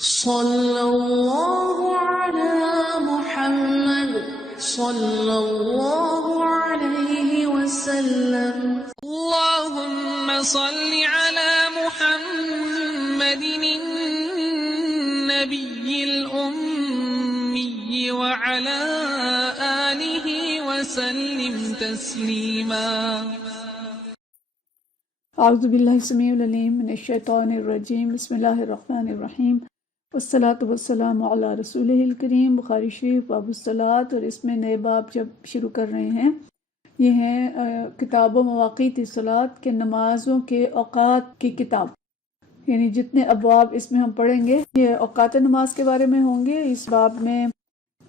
صلی اللہ علی محمد صلی اللہ علیہ وسلم. اللہم صل علی محمد النبی الأمی وعلی آلہ وسلم تسلیما. اعوذ باللہ السمیع العلیم من الشیطان الرجیم. بسم اللہ الرحمن الرحیم. والصلاة والسلام علی رسولہ الکریم. بخاری شریف باب الصلاۃ، اور اس میں نئے باب جب شروع کر رہے ہیں یہ ہیں کتاب و مواقیت الصلاۃ کے نمازوں کے اوقات کی کتاب، یعنی جتنے ابواب اس میں ہم پڑھیں گے یہ اوقات نماز کے بارے میں ہوں گے. اس باب میں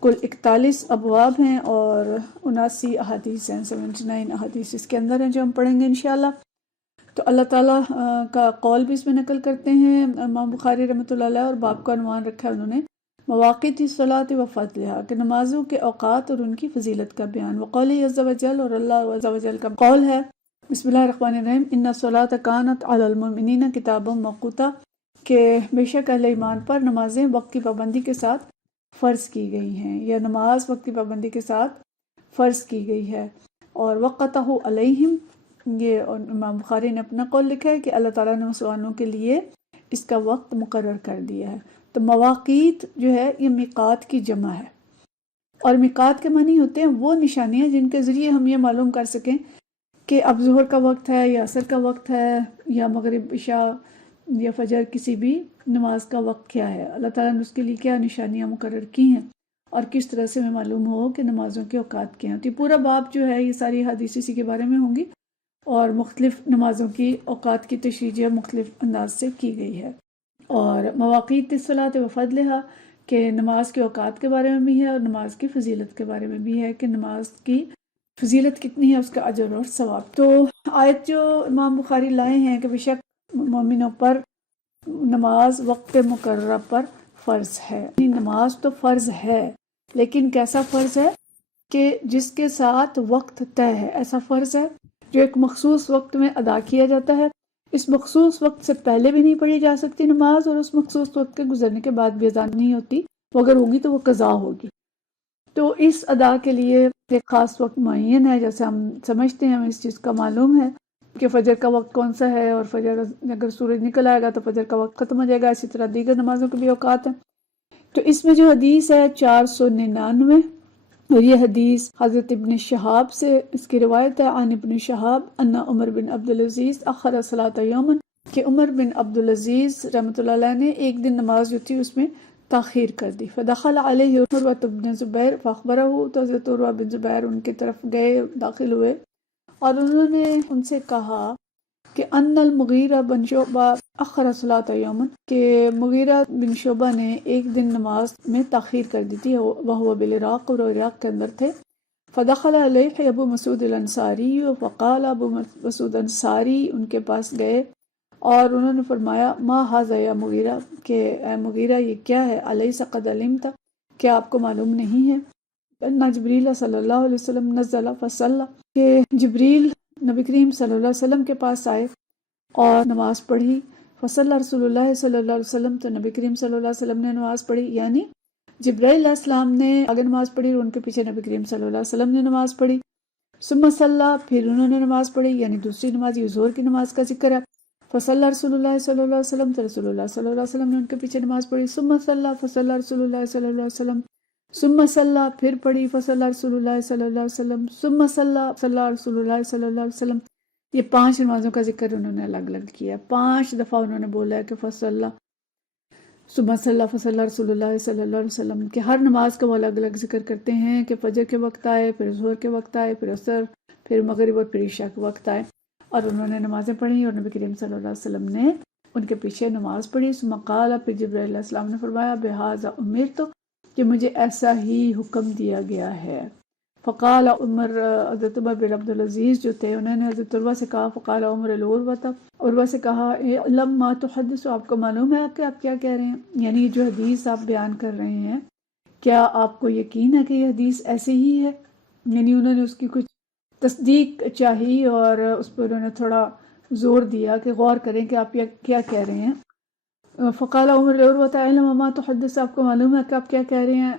کل 41 ابواب ہیں اور 79 احادیث ہیں، 79 احادیث اس کے اندر ہیں جو ہم پڑھیں گے انشاءاللہ. تو اللہ تعالیٰ کا قول بھی اس میں نقل کرتے ہیں امام بخاری رحمۃ اللہ علیہ، اور باب کا عنوان رکھا ہے انہوں نے مواقیت الصلاۃ و فضلها، کہ نمازوں کے اوقات اور ان کی فضیلت کا بیان. وقول عز وجل، اور اللہ عز وجل کا قول ہے بسم اللہ الرحمن الرحیم، ان الصلاۃ کانت علی المؤمنین کتابا موقوتا، کہ بے شک اہل ایمان پر نمازیں وقت کی پابندی کے ساتھ فرض کی گئی ہیں، یا نماز وقت کی پابندی کے ساتھ فرض کی گئی ہے. اور وقتہ علیہم، یہ امام بخاری نے اپنا قول لکھا ہے کہ اللہ تعالیٰ نے مسلمانوں کے لیے اس کا وقت مقرر کر دیا ہے. تو مواقیت جو ہے یہ میقات کی جمع ہے، اور میقات کے معنی ہوتے ہیں وہ نشانیاں جن کے ذریعے ہم یہ معلوم کر سکیں کہ اب ظہر کا وقت ہے یا عصر کا وقت ہے یا مغرب عشاء یا فجر، کسی بھی نماز کا وقت کیا ہے. اللہ تعالیٰ نے اس کے لیے کیا نشانیاں مقرر کی ہیں اور کس طرح سے ہمیں معلوم ہو کہ نمازوں کے اوقات کیا ہیں. تو یہ پورا باب جو ہے یہ ساری حدیث اسی کے بارے میں ہوں گی، اور مختلف نمازوں کی اوقات کی تشریح مختلف انداز سے کی گئی ہے. اور مواقیت الصلاۃ و فضلها، کہ نماز کے اوقات کے بارے میں بھی ہے اور نماز کی فضیلت کے بارے میں بھی ہے کہ نماز کی فضیلت کتنی ہے، اس کا اجر اور ثواب. تو آیت جو امام بخاری لائے ہیں کہ بے شک مومنوں پر نماز وقت مقررہ پر فرض ہے. نماز تو فرض ہے، لیکن کیسا فرض ہے کہ جس کے ساتھ وقت طے ہے. ایسا فرض ہے جو ایک مخصوص وقت میں ادا کیا جاتا ہے. اس مخصوص وقت سے پہلے بھی نہیں پڑھی جا سکتی نماز، اور اس مخصوص وقت کے گزرنے کے بعد بھی ادا نہیں ہوتی. وہ اگر ہوگی تو وہ قضا ہوگی. تو اس ادا کے لیے ایک خاص وقت معین ہے، جیسے ہم سمجھتے ہیں، ہمیں اس چیز کا معلوم ہے کہ فجر کا وقت کون سا ہے، اور فجر اگر سورج نکل آئے گا تو فجر کا وقت ختم ہو جائے گا. اسی طرح دیگر نمازوں کے بھی اوقات ہیں. تو اس میں جو حدیث ہے 499، اور یہ حدیث حضرت ابن شہاب سے اس کی روایت ہے، عن ابن شہاب ان عمر بن عبدالعزیز اخر صلاۃ یومن، کہ عمر بن عبدالعزیز رحمۃ اللہ علیہ نے ایک دن نماز جو تھی اس میں تاخیر کر دی. فدخل علیہ عروہ بن زبیر فاخبرہ، تو حضرت عروہ بن زبیر ان کی طرف گئے، داخل ہوئے، اور انہوں نے ان سے کہا کہ ان المغیرہ بن شعبہ اخر صلاۃ یومن، کہ مغیرہ بن شعبہ نے ایک دن نماز میں تاخیر کر دی تھی، وہو بالعراق، اور عراق کے اندر تھے. فدخل علیہ ابو مسعود الانصاری، فقال ابو مسعود انصاری ان کے پاس گئے اور انہوں نے فرمایا ما ھذا یا مغیرہ، کہ اے مغیرہ یہ کیا ہے، الیس قد علمت، کیا آپ کو معلوم نہیں ہے، ان جبریل صلی اللہ علیہ وسلم نزل فصلی، کہ جبریل نبی کریم صلی اللہ علیہ وسلم کے پاس آئے اور نماز پڑھی. فصلی رسول اللہ صلی اللہ علیہ وسلم، تو نبی کریم صلی اللہ علیہ وسلم نے نماز پڑھی، یعنی جبرائیل علیہ السلام نے آگے نماز پڑھی اور ان کے پیچھے نبی کریم صلی اللہ علیہ وسلم نے نماز پڑھی. ثم صلی، پھر انہوں نے نماز پڑھی، یعنی دوسری نماز، یہ ظہر کی نماز کا ذکر ہے. فصلی رسول اللہ صلی اللہ علیہ وسلم، تو رسول اللہ صلی اللہ علیہ وسلم نے ان کے پیچھے نماز پڑھی. ثم صلی، فصلی رسول اللہ صلی اللہ علیہ وسلم، ثم صلی، پھر پڑھی، فصلی رسول اللہ صلی اللہ علیہ وسلم، ثم صلی، صلی رسول اللہ صلی اللہ علیہ وسلم. یہ 5 نمازوں کا ذکر انہوں نے الگ الگ کیا، 5 دفعہ انہوں نے بولا ہے کہ فصلی، ثم صلی، فصلی رسول اللہ صلی اللہ علیہ وسلم، کہ ہر نماز کا وہ الگ الگ ذکر کرتے ہیں کہ فجر کے وقت آئے، پھر ظہر کے وقت آئے، پھر عصر، پھر مغرب اور پھر عشاء کے وقت آئے. اور انہوں نے نمازیں پڑھی اور نبی کریم صلی اللہ علیہ وسلم نے ان کے پیچھے نماز پڑھی. ثم قال، پھر جبرائیل علیہ السلام نے فرمایا بہذا امرت، کہ مجھے ایسا ہی حکم دیا گیا ہے. فقال عمر، حضرت عمر بن عبدالعزیز جو تھے انہوں نے حضرت عروہ سے کہا، فقال عمر العروہ، عروہ سے کہا لما تحدث، آپ کو معلوم ہے کہ آپ کیا کہہ رہے ہیں، یعنی جو حدیث آپ بیان کر رہے ہیں کیا آپ کو یقین ہے کہ یہ حدیث ایسے ہی ہے. یعنی انہوں نے اس کی کچھ تصدیق چاہی اور اس پر انہوں نے تھوڑا زور دیا کہ غور کریں کہ آپ کیا کہہ رہے ہیں. فقال عمر لعروة علم ما تحدث، آپ کو معلوم ہے کہ آپ کیا کہہ رہے ہیں؟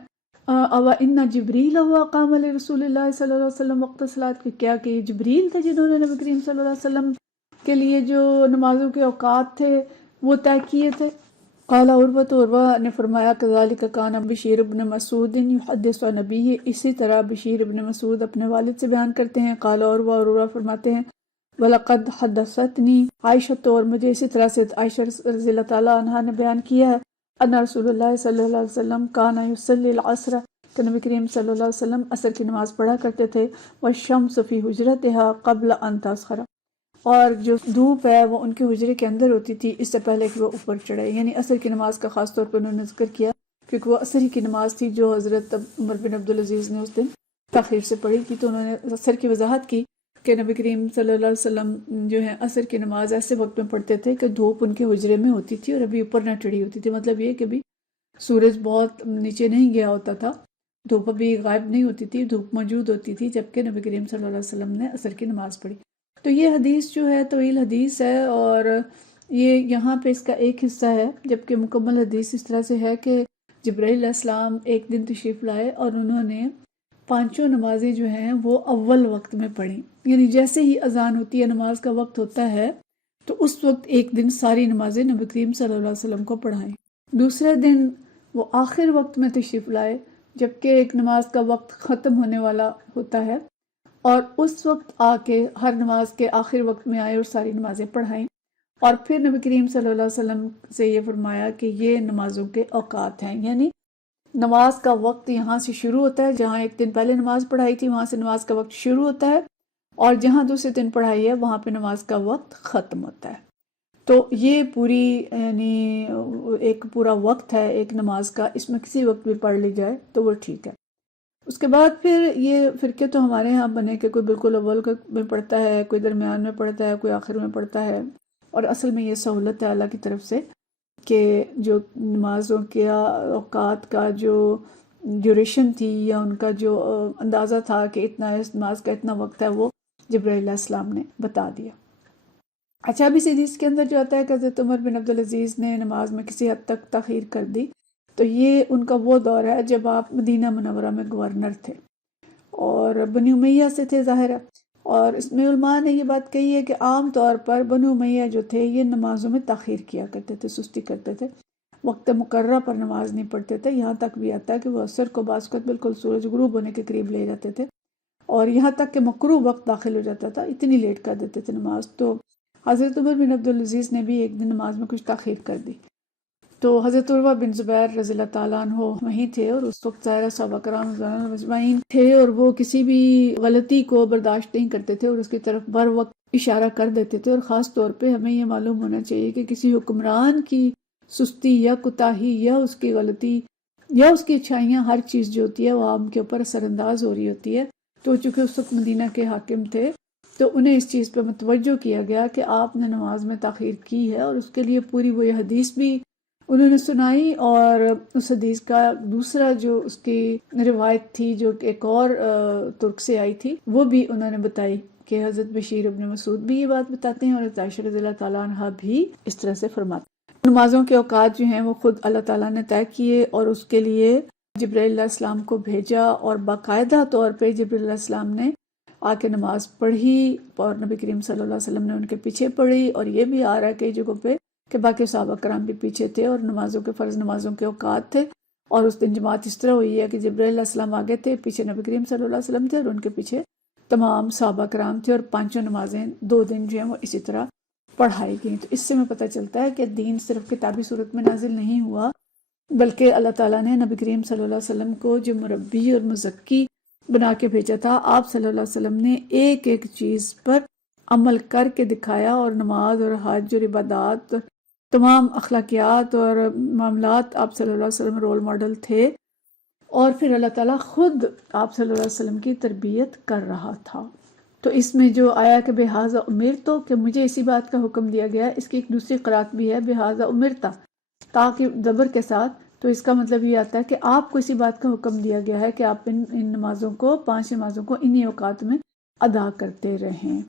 او ان جبریل ہوا قام لرسول اللہ صلی اللہ علیہ وسلم وقت صلاۃ، کیا کہ یہ جبریل تھے جنہوں نے نبی کریم صلی اللہ علیہ وسلم کے لیے جو نمازوں کے اوقات تھے وہ طے کیے تھے؟ قال عروہ، تو عروہ نے فرمایا کذالک کان بشیر بن مسعود یحدث عن ابیہ، اسی طرح بشیر بن مسعود اپنے والد سے بیان کرتے ہیں۔ قال عروہ، اور عروہ فرماتے ہیں وَلَقَدْ حَدَّثَتْنِي عائشہ، تو اور مجھے اسی طرح سے عائشہ رضی اللہ تعالیٰ عنہا نے بیان کیا ہے ان رسول اللہ صلی اللہ علیہ وسلم کان یصلی العصر، کہ نبی کریم صلی اللہ علیہ وسلم عصر کی نماز پڑھا کرتے تھے، والشمس فی حجرتها قبل ان تسخر، اور جو دھوپ ہے وہ ان کے حجرے کے اندر ہوتی تھی اس سے پہلے کہ وہ اوپر چڑھے۔ یعنی عصر کی نماز کا خاص طور پر انہوں نے ذکر کیا کیونکہ وہ عصر کی نماز تھی جو حضرت عمر بن عبدالعزیز نے اس دن تاخیر سے پڑھی تھی، تو انہوں نے عصر کی وضاحت کی کہ نبی کریم صلی اللہ علیہ وسلم جو ہے عصر کی نماز ایسے وقت میں پڑھتے تھے کہ دھوپ ان کے حجرے میں ہوتی تھی اور ابھی اوپر نہ چڑھی ہوتی تھی، مطلب یہ کہ ابھی سورج بہت نیچے نہیں گیا ہوتا تھا، دھوپ ابھی غائب نہیں ہوتی تھی، دھوپ موجود ہوتی تھی جبکہ نبی کریم صلی اللہ علیہ وسلم نے عصر کی نماز پڑھی۔ تو یہ حدیث جو ہے طویل حدیث ہے، اور یہ یہاں پہ اس کا ایک حصہ ہے، جبکہ مکمل حدیث اس طرح سے ہے کہ جبرائیل علیہ السلام ایک دن تشریف لائے اور انہوں نے پانچوں نمازیں جو ہیں وہ اول وقت میں پڑھیں، یعنی جیسے ہی اذان ہوتی ہے نماز کا وقت ہوتا ہے تو اس وقت ایک دن ساری نمازیں نبی کریم صلی اللہ علیہ وسلم کو پڑھائیں۔ دوسرے دن وہ آخر وقت میں تشریف لائے جبکہ ایک نماز کا وقت ختم ہونے والا ہوتا ہے، اور اس وقت آ کے ہر نماز کے آخر وقت میں آئے اور ساری نمازیں پڑھائیں، اور پھر نبی کریم صلی اللہ علیہ وسلم سے یہ فرمایا کہ یہ نمازوں کے اوقات ہیں، یعنی نماز کا وقت یہاں سے شروع ہوتا ہے، جہاں ایک دن پہلے نماز پڑھائی تھی وہاں سے نماز کا وقت شروع ہوتا ہے، اور جہاں دوسرے دن پڑھائی ہے وہاں پہ نماز کا وقت ختم ہوتا ہے۔ تو یہ پوری یعنی ایک پورا وقت ہے ایک نماز کا، اس میں کسی وقت بھی پڑھ لی جائے تو وہ ٹھیک ہے۔ اس کے بعد پھر یہ فرقے تو ہمارے ہاں بنے کہ کوئی بالکل اول میں پڑھتا ہے، کوئی درمیان میں پڑھتا ہے، کوئی آخر میں پڑھتا ہے، اور اصل میں یہ سہولت ہے اللہ کی طرف سے کہ جو نمازوں کے اوقات کا جو ڈیوریشن تھی یا ان کا جو اندازہ تھا کہ اتنا اس نماز کا اتنا وقت ہے وہ جبرائیل علیہ السلام نے بتا دیا۔ اچھا، اب اس حدیث کے اندر جو آتا ہے کہ حضرت عمر بن عبدالعزیز نے نماز میں کسی حد تک تاخیر کر دی، تو یہ ان کا وہ دور ہے جب آپ مدینہ منورہ میں گورنر تھے اور بنی امیہ سے تھے ظاہر ہے، اور اس میں علماء نے یہ بات کہی ہے کہ عام طور پر بنو امیہ جو تھے یہ نمازوں میں تاخیر کیا کرتے تھے، سستی کرتے تھے، وقت مقررہ پر نماز نہیں پڑھتے تھے، یہاں تک بھی آتا ہے کہ وہ عصر کو بعض وقت بالکل سورج غروب ہونے کے قریب لے جاتے تھے، اور یہاں تک کہ مکروہ وقت داخل ہو جاتا تھا، اتنی لیٹ کر دیتے تھے نماز۔ تو حضرت عمر بن عبدالعزیز نے بھی ایک دن نماز میں کچھ تاخیر کر دی، تو حضرت عروہ بن زبیر رضی اللہ تعالیٰ عنہ وہیں تھے، اور اس وقت ظاہر صحابہ کرام رضی اللہ اجمعین تھے، اور وہ کسی بھی غلطی کو برداشت نہیں کرتے تھے اور اس کی طرف بر وقت اشارہ کر دیتے تھے، اور خاص طور پہ ہمیں یہ معلوم ہونا چاہیے کہ کسی حکمران کی سستی یا کوتاہی یا اس کی غلطی یا اس کی اچھائیاں، ہر چیز جو ہوتی ہے وہ عام کے اوپر اثر انداز ہو رہی ہوتی ہے۔ تو چونکہ اس وقت مدینہ کے حاکم تھے تو انہیں اس چیز پہ متوجہ کیا گیا کہ آپ نے نماز میں تاخیر کی ہے، اور اس کے لیے پوری وہ یہ حدیث بھی انہوں نے سنائی، اور اس حدیث کا دوسرا جو اس کی روایت تھی جو ایک اور ترک سے آئی تھی وہ بھی انہوں نے بتائی کہ حضرت بشیر ابن مسعود بھی یہ بات بتاتے ہیں، اور حضرت عائشہ رضی اللہ تعالیٰ عنہ بھی اس طرح سے فرماتے ہیں۔ نمازوں کے اوقات جو ہیں وہ خود اللہ تعالیٰ نے طے کیے، اور اس کے لیے جبرائیل علیہ السلام کو بھیجا، اور باقاعدہ طور پہ جبرائیل علیہ السلام نے آ کے نماز پڑھی، اور نبی کریم صلی اللہ علیہ وسلم نے ان کے پیچھے پڑھی، اور یہ بھی آ رہا ہے کئی جگہوں پہ کہ باقی صحابہ کرام بھی پیچھے تھے، اور نمازوں کے فرض نمازوں کے اوقات تھے، اور اس دن جماعت اس طرح ہوئی ہے کہ جبرائیل علیہ السلام آگے تھے، پیچھے نبی کریم صلی اللہ علیہ وسلم تھے، اور ان کے پیچھے تمام صحابہ کرام تھے، اور پانچوں نمازیں 2 دن جو ہیں وہ اسی طرح پڑھائی گئیں۔ تو اس سے ہمیں پتہ چلتا ہے کہ دین صرف کتابی صورت میں نازل نہیں ہوا، بلکہ اللہ تعالیٰ نے نبی کریم صلی اللہ علیہ وسلم کو جو مربی اور مزکی بنا کے بھیجا تھا، آپ صلی اللہ علیہ وسلم نے ایک ایک چیز پر عمل کر کے دکھایا، اور نماز اور حج اور عبادات، تمام اخلاقیات اور معاملات آپ صلی اللہ علیہ وسلم رول ماڈل تھے، اور پھر اللہ تعالیٰ خود آپ صلی اللہ علیہ وسلم کی تربیت کر رہا تھا۔ تو اس میں جو آیا کہ بہذا امرتو، کہ مجھے اسی بات کا حکم دیا گیا ہے، اس کی ایک دوسری قرات بھی ہے بہذا امرتا تاکہ زبر کے ساتھ، تو اس کا مطلب یہ آتا ہے کہ آپ کو اسی بات کا حکم دیا گیا ہے کہ آپ ان نمازوں کو، 5 نمازوں کو انہی اوقات میں ادا کرتے رہیں۔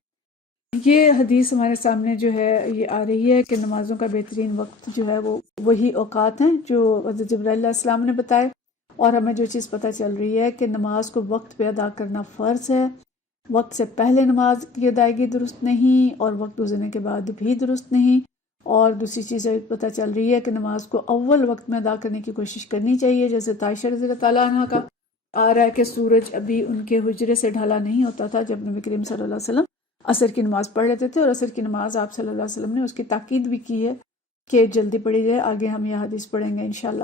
یہ حدیث ہمارے سامنے جو ہے یہ آ رہی ہے کہ نمازوں کا بہترین وقت جو ہے وہ وہی اوقات ہیں جو حضرت جبرائیل علیہ السلام نے بتائے، اور ہمیں جو چیز پتہ چل رہی ہے کہ نماز کو وقت پہ ادا کرنا فرض ہے، وقت سے پہلے نماز کی ادائیگی درست نہیں اور وقت گزرنے کے بعد بھی درست نہیں۔ اور دوسری چیز پتہ چل رہی ہے کہ نماز کو اول وقت میں ادا کرنے کی کوشش کرنی چاہیے، جیسے عائشہ رضی اللہ تعالیٰ عنہ کا آ رہا ہے کہ سورج ابھی ان کے حجرے سے ڈھلا نہیں ہوتا تھا جب نبی کریم صلی اللہ علیہ وسلم عصر کی نماز پڑھ لیتے تھے، اور عصر کی نماز آپ صلی اللہ علیہ وسلم نے اس کی تاکید بھی کی ہے کہ جلدی پڑھی جائے۔ آگے ہم یہ حدیث پڑھیں گے انشاءاللہ۔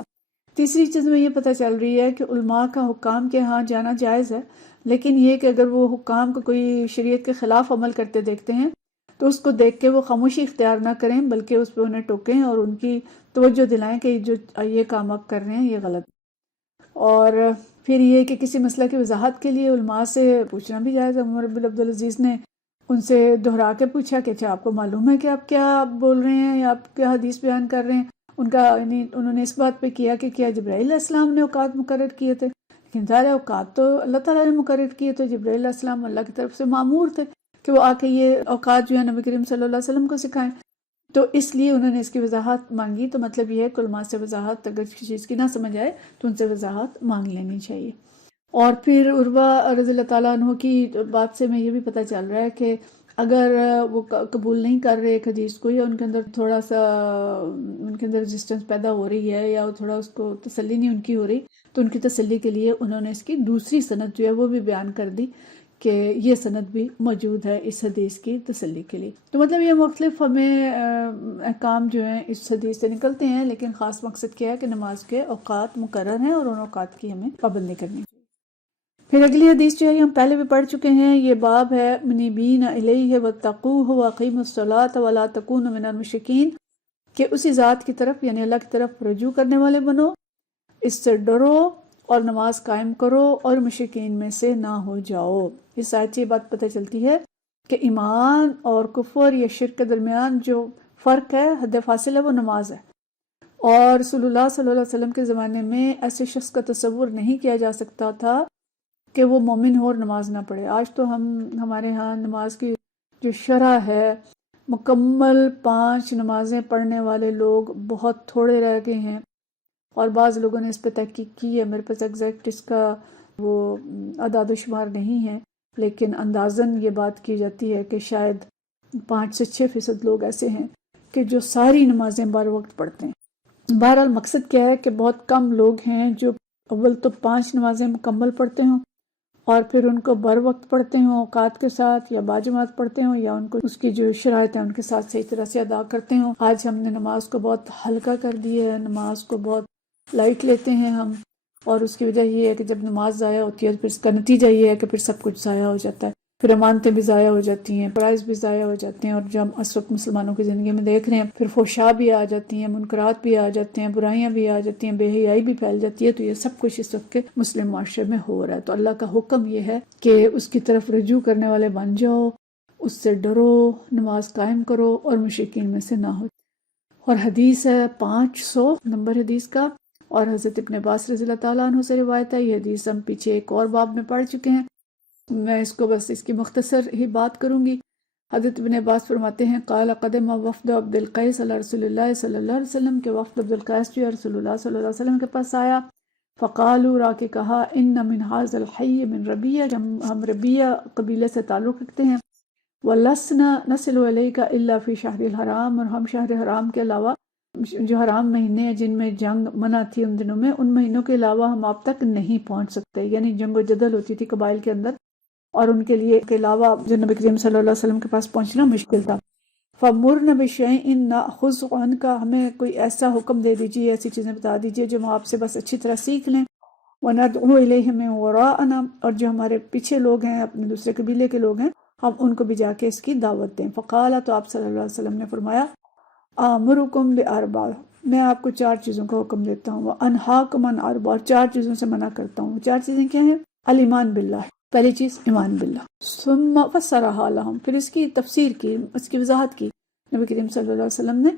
تیسری چیز میں یہ پتہ چل رہی ہے کہ علماء کا حکام کے ہاں جانا جائز ہے، لیکن یہ کہ اگر وہ حکام کو کوئی شریعت کے خلاف عمل کرتے دیکھتے ہیں تو اس کو دیکھ کے وہ خاموشی اختیار نہ کریں، بلکہ اس پہ انہیں ٹوکیں اور ان کی توجہ دلائیں کہ جو یہ کام آپ کر رہے ہیں یہ غلط۔ اور پھر یہ کہ کسی مسئلہ کی وضاحت کے لیے علماء سے پوچھنا بھی جائز ہے۔ عمر بن عبدالعزیز نے ان سے دہرا کے پوچھا کہ اچھا آپ کو معلوم ہے کہ آپ کیا بول رہے ہیں یا آپ کیا حدیث بیان کر رہے ہیں؟ ان کا یعنی انہوں نے اس بات پہ کیا کہ کیا جبرائیل علیہ السلام نے اوقات مقرر کیے تھے؟ لیکن ظاہر اوقات تو اللہ تعالیٰ نے مقرر کیے، تو جبرائیل علیہ السلام اللہ کی طرف سے مامور تھے کہ وہ آ کے یہ اوقات جو ہے نبی کریم صلی اللہ علیہ وسلم کو سکھائیں، تو اس لیے انہوں نے اس کی وضاحت مانگی۔ تو مطلب یہ ہے کہ علماء سے وضاحت اگر کسی چیز کی نہ سمجھ آئے تو ان سے وضاحت مانگ لینی چاہیے۔ اور پھر عروہ رضی اللہ تعالیٰ عنہ کی بات سے ہمیں یہ بھی پتہ چل رہا ہے کہ اگر وہ قبول نہیں کر رہے ایک حدیث کو، یا ان کے اندر تھوڑا سا ان کے اندر ریزسٹنس پیدا ہو رہی ہے یا تھوڑا اس کو تسلی نہیں ان کی ہو رہی، تو ان کی تسلی کے لیے انہوں نے اس کی دوسری سند جو ہے وہ بھی بیان کر دی کہ یہ سند بھی موجود ہے اس حدیث کی تسلی کے لیے۔ تو مطلب یہ مختلف ہمیں احکام جو ہیں اس حدیث سے نکلتے ہیں، لیکن خاص مقصد کیا ہے کہ نماز کے اوقات مقرر ہیں اور ان اوقات کی ہمیں پابندی کرنی چاہیے۔ پھر اگلی حدیث جو ہے ہم پہلے بھی پڑھ چکے ہیں، یہ باب ہے منیبین الیہ واتقوہ واقیموا الصلاۃ ولا تکونوا من المشرکین، کہ اسی ذات کی طرف یعنی اللہ کی طرف رجوع کرنے والے بنو، اس سے ڈرو اور نماز قائم کرو اور مشرکین میں سے نہ ہو جاؤ۔ اس آیت سے یہ بات پتہ چلتی ہے کہ ایمان اور کفر یا شرک کے درمیان جو فرق ہے، حد فاصل ہے، وہ نماز ہے۔ اور رسول اللہ صلی اللہ علیہ وسلم کے زمانے میں ایسے شخص کا تصور نہیں کیا جا سکتا تھا کہ وہ مومن ہو اور نماز نہ پڑھے۔ آج تو ہمارے ہاں نماز کی جو شرح ہے، مکمل 5 نمازیں پڑھنے والے لوگ بہت تھوڑے رہ گئے ہیں، اور بعض لوگوں نے اس پہ تحقیق کی ہے۔ میرے پاس ایگزیکٹ اس کا وہ اعداد و شمار نہیں ہے، لیکن اندازاً یہ بات کی جاتی ہے کہ شاید 5 سے 6% لوگ ایسے ہیں کہ جو ساری نمازیں بر وقت پڑھتے ہیں۔ بہرحال مقصد کیا ہے کہ بہت کم لوگ ہیں جو اول تو 5 نمازیں مکمل پڑھتے ہوں اور پھر ان کو بر وقت پڑھتے ہوں، اوقات کے ساتھ، یا باجماعت پڑھتے ہوں، یا ان کو اس کی جو شرائط ہیں ان کے ساتھ صحیح طرح سے ادا کرتے ہوں۔ آج ہم نے نماز کو بہت ہلکا کر دیا ہے، نماز کو بہت لائٹ لیتے ہیں ہم، اور اس کی وجہ یہ ہے کہ جب نماز ضائع ہوتی ہے پھر اس کا نتیجہ یہ ہے کہ پھر سب کچھ ضائع ہو جاتا ہے، پھر امانتیں بھی ضائع ہو جاتی ہیں، فرائض بھی ضائع ہو جاتے ہیں، اور جو ہم اس وقت مسلمانوں کی زندگی میں دیکھ رہے ہیں، پھر فحشاء بھی آ جاتی ہیں، منکرات بھی آ جاتے ہیں، برائیاں بھی آ جاتی ہیں، بے حیائی بھی پھیل جاتی ہے۔ تو یہ سب کچھ اس وقت کے مسلم معاشرے میں ہو رہا ہے۔ تو اللہ کا حکم یہ ہے کہ اس کی طرف رجوع کرنے والے بن جاؤ، اس سے ڈرو، نماز قائم کرو اور مشرکین میں سے نہ ہو۔ اور حدیث ہے 500 نمبر حدیث کا، اور حضرت ابن عباس رضی اللہ تعالیٰ عنہ سے روایت ہے۔ یہ حدیث ہم پیچھے ایک اور باب میں پڑھ چکے ہیں، میں اس کو بس اس کی مختصر ہی بات کروں گی۔ حضرت ابن عباس فرماتے ہیں قال قدم وفد عبد القیس علی رسول اللہ صلی اللہ علیہ وسلم، کہ وفد عبد القیس جو رسول اللہ صلی اللہ علیہ وسلم کے پاس آیا، فقالوا را کے کہا ان من هذا الحی من ربیہ، ہم ربیہ قبیلے سے تعلق رکھتے ہیں، ولسنا نصل الیک الا فی شہر الحرام، اور ہم شہر حرام کے علاوہ جو حرام مہینے ہیں جن میں جنگ منع تھی ان دنوں میں، ان مہینوں کے علاوہ ہم آپ تک نہیں پہنچ سکتے، یعنی جنگ و جدل ہوتی تھی قبائل کے اندر، اور ان کے لیے کے علاوہ جو نبی کریم صلی اللہ علیہ وسلم کے پاس پہنچنا مشکل تھا۔ فَمُرْنَ بِشَيْءٍ نَأْخُذْ عَنْكَ، ہمیں کوئی ایسا حکم دے دیجیے، ایسی چیزیں بتا دیجیے جو ہم آپ سے بس اچھی طرح سیکھ لیں، وَنَدْعُو إِلَيْهِ مِنْ وَرَاءَنَا، اور جو ہمارے پیچھے لوگ ہیں، اپنے دوسرے قبیلے کے لوگ ہیں، ہم ان کو بھی جا کے اس کی دعوت دیں۔ فقال، تو آپ صلی اللہ علیہ وسلم نے فرمایا آمرکم بِأَرْبَعٍ، میں آپ کو 4 چیزوں کا حکم دیتا ہوں، وَأَنْهَاكُمْ عَنْ أَرْبَعٍ، اور 4 چیزوں سے منع کرتا ہوں۔ 4 چیزیں کیا ہیں؟ الایمان باللہ، پہلی چیز ایمان باللہ، ثم فسرها لهم، پھر اس کی تفسیر کی، اس کی وضاحت کی۔ نبی کریم صلی اللہ علیہ وسلم نے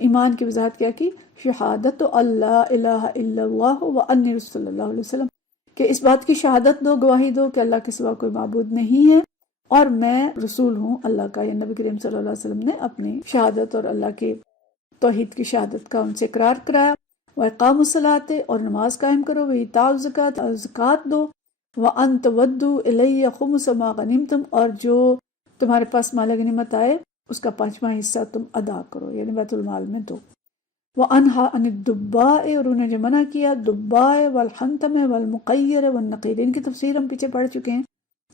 ایمان کی وضاحت کیا کی؟ شہادت اللہ الہ الا اللہ وانی رسول اللہ علیہ وسلم، کہ اس بات کی شہادت دو، گواہی دو کہ اللہ کے سوا کوئی معبود نہیں ہے، اور میں رسول ہوں اللہ کا، یا نبی کریم صلی اللہ علیہ وسلم نے اپنی شہادت اور اللہ کی توحید کی شہادت کا ان سے اقرار کرایا۔ وَإِقَامُ الصَّلَاةِ، اور نماز قائم کرو، وَإِيتَاءُ الزَّكَاةِ، اور زکوٰۃ دو، وَأَن تُؤَدُّوا إِلَيَّ خُمُسَ مَا غَنِمْتُمْ، اور جو تمہارے پاس مال غنیمت آئے اس کا 5واں حصہ تم ادا کرو، یعنی بیت المال میں دو۔ وَأَنْهَا عَنِ الدُّبَّاءِ، اور انہوں نے منع کیا دباء والحنطم والمقیر والنقیر۔ ان کی تفسیر ہم پیچھے پڑھ چکے ہیں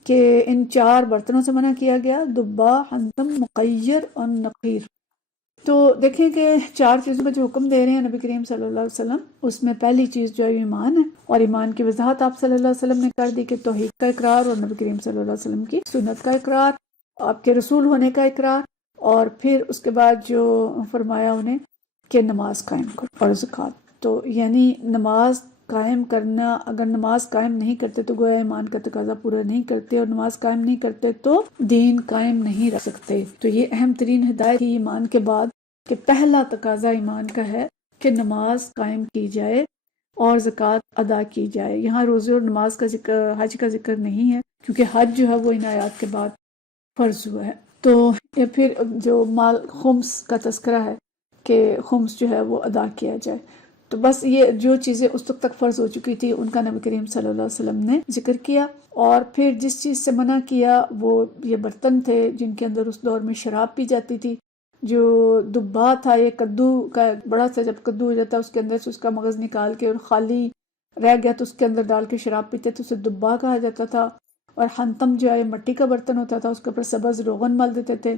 کہ ان 4 برتنوں سے منع کیا گیا، دبا، حنطم، مقیر اور نقیر۔ تو دیکھیں کہ 4 چیزوں کا جو حکم دے رہے ہیں نبی کریم صلی اللہ علیہ وسلم، اس میں پہلی چیز جو ہے ایمان ہے، اور ایمان کی وضاحت آپ صلی اللہ علیہ وسلم نے کر دی کہ توحید کا اقرار اور نبی کریم صلی اللہ علیہ وسلم کی سنت کا اقرار، آپ کے رسول ہونے کا اقرار، اور پھر اس کے بعد جو فرمایا انہیں کہ نماز قائم کرو اور زکوٰۃ۔ تو یعنی نماز قائم کرنا، اگر نماز قائم نہیں کرتے تو گویا ایمان کا تقاضا پورا نہیں کرتے، اور نماز قائم نہیں کرتے تو دین قائم نہیں رکھ سکتے۔ تو یہ اہم ترین ہدایت ہی ایمان کے بعد کہ پہلا تقاضا ایمان کا ہے کہ نماز قائم کی جائے اور زکوٰۃ ادا کی جائے۔ یہاں روزے اور نماز کا ذکر، حج کا ذکر نہیں ہے، کیونکہ حج جو ہے وہ ان آیات کے بعد فرض ہوا ہے۔ تو یہ پھر جو مال خمس کا تذکرہ ہے کہ خمس جو ہے وہ ادا کیا جائے۔ تو بس یہ جو چیزیں اس وقت تک فرض ہو چکی تھی ان کا نبی کریم صلی اللہ علیہ وسلم نے ذکر کیا، اور پھر جس چیز سے منع کیا وہ یہ برتن تھے جن کے اندر اس دور میں شراب پی جاتی تھی۔ جو دبا تھا، یہ کدو کا بڑا سا، جب کدو ہو جاتا ہے اس کے اندر سے اس کا مغز نکال کے اور خالی رہ گیا تو اس کے اندر ڈال کے شراب پیتے تو اسے دبا کہا جاتا تھا۔ اور حنطم جو ہے مٹی کا برتن ہوتا تھا، اس کے اوپر سبز روغن مل دیتے تھے۔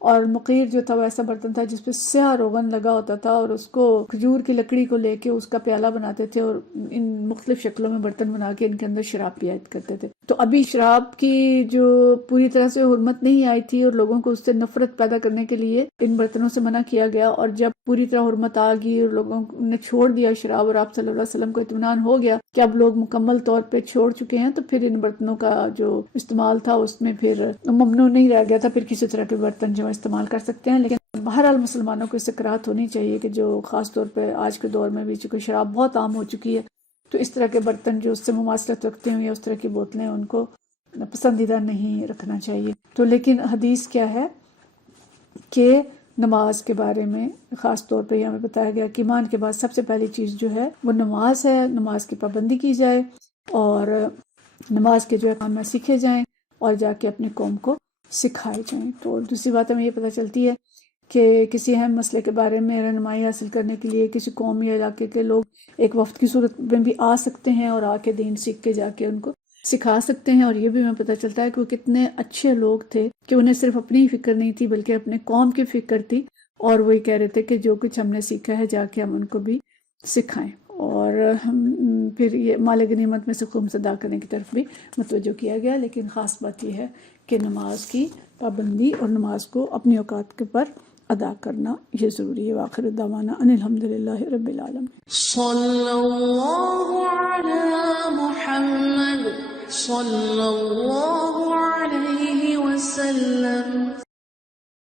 اور مقیر جو تھا وہ ایسا برتن تھا جس پہ سیاہ روغن لگا ہوتا تھا، اور اس کو کھجور کی لکڑی کو لے کے اس کا پیالہ بناتے تھے، اور ان مختلف شکلوں میں برتن بنا کے ان کے اندر شراب پیا کرتے تھے۔ تو ابھی شراب کی جو پوری طرح سے حرمت نہیں آئی تھی اور لوگوں کو اس سے نفرت پیدا کرنے کے لیے ان برتنوں سے منع کیا گیا، اور جب پوری طرح حرمت آ گئی اور لوگوں نے چھوڑ دیا شراب اور آپ صلی اللہ علیہ وسلم کو اطمینان ہو گیا کہ اب لوگ مکمل طور پہ چھوڑ چکے ہیں، تو پھر ان برتنوں کا جو استعمال تھا اس میں پھر ممنوع نہیں رہ گیا تھا، پھر کسی طرح کے برتن جو استعمال کر سکتے ہیں۔ لیکن بہرحال مسلمانوں کو اس سے کراہت ہونی چاہیے کہ جو خاص طور پہ آج کے دور میں بھی چونکہ شراب بہت عام ہو چکی ہے، تو اس طرح کے برتن جو اس سے مماثلت رکھتے ہیں یا اس طرح کی بوتلیں ان کو پسندیدہ نہیں رکھنا چاہیے۔ تو لیکن حدیث کیا ہے کہ نماز کے بارے میں خاص طور پہ ہمیں بتایا گیا کہ ایمان کے بعد سب سے پہلی چیز جو ہے وہ نماز ہے، نماز کی پابندی کی جائے اور نماز کے جو احکام سیکھے جائیں اور جا کے اپنی قوم کو سکھائے جائیں۔ تو دوسری بات ہمیں یہ پتہ چلتی ہے کہ کسی اہم مسئلے کے بارے میں رہنمائی حاصل کرنے کے لیے کسی قوم یا علاقے کے لوگ ایک وفد کی صورت میں بھی آ سکتے ہیں اور آ کے دین سیکھ کے جا کے ان کو سکھا سکتے ہیں۔ اور یہ بھی ہمیں پتہ چلتا ہے کہ وہ کتنے اچھے لوگ تھے کہ انہیں صرف اپنی ہی فکر نہیں تھی بلکہ اپنے قوم کی فکر تھی، اور وہی کہہ رہے تھے کہ جو کچھ ہم نے سیکھا ہے جا کے ہم ان کو بھی سکھائیں۔ اور پھر یہ مال غنیمت میں سے خمس ادا کرنے کی طرف بھی متوجہ کیا گیا، لیکن خاص بات یہ ہے کہ نماز کی پابندی اور نماز کو اپنی اوقات کے پر ادا کرنا یہ ضروری ہے۔ وآخر دعوانا ان الحمدللہ رب العالمین۔ صلی اللہ علی محمد صلی اللہ علیہ وسلم۔